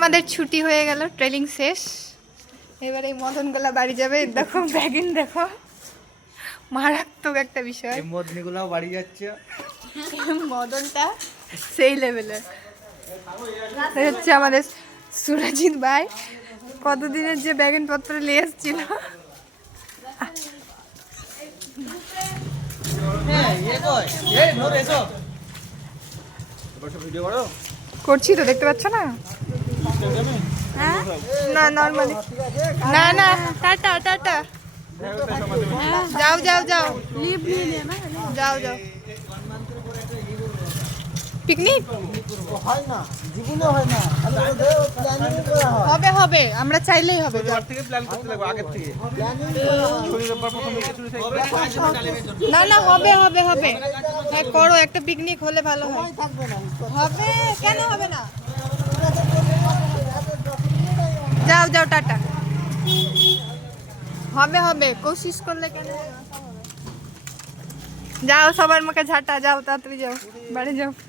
আমাদের ছুটি হয়ে গেল, ট্রেনিং শেষ। এবার এই মদনগুলা বাড়ি যাবে। দেখো ব্যাগিন, দেখো মারাত্মক একটা বিষয়। মদনিগুলাও বাড়ি যাচ্ছে। মদনটা সেই লেভেলের। হচ্ছে আমাদের সুরজিৎ ভাই কতদিনের যে ব্যাগিন পত্র নিয়ে এসেছিল। করছি তো, দেখতে পাচ্ছ না? হ্যাঁ না, নর্মালি না না, টাটা টাটা, যাও যাও যাও, লিভ নিয়ে নে না, যাও যাও। পিকনিক হয় না, জীবনে হয় না, হবে হবে, আমরা চাইলেই হবে। থেকে প্ল্যান করতে লাগবে আগের থেকে। না না, হবে হবে হবে, হ্যাঁ করো, একটা পিকনিক হলে ভালো হয়। হবে, কেন হবে না? যাও যাও, টাটা। হবে হবে, কোশিশ করলে কেন হবে না? যাও, সবার মুখে ঝাঁটা, যাও তাড়াতাড়ি যাও, বাড়ি যাও।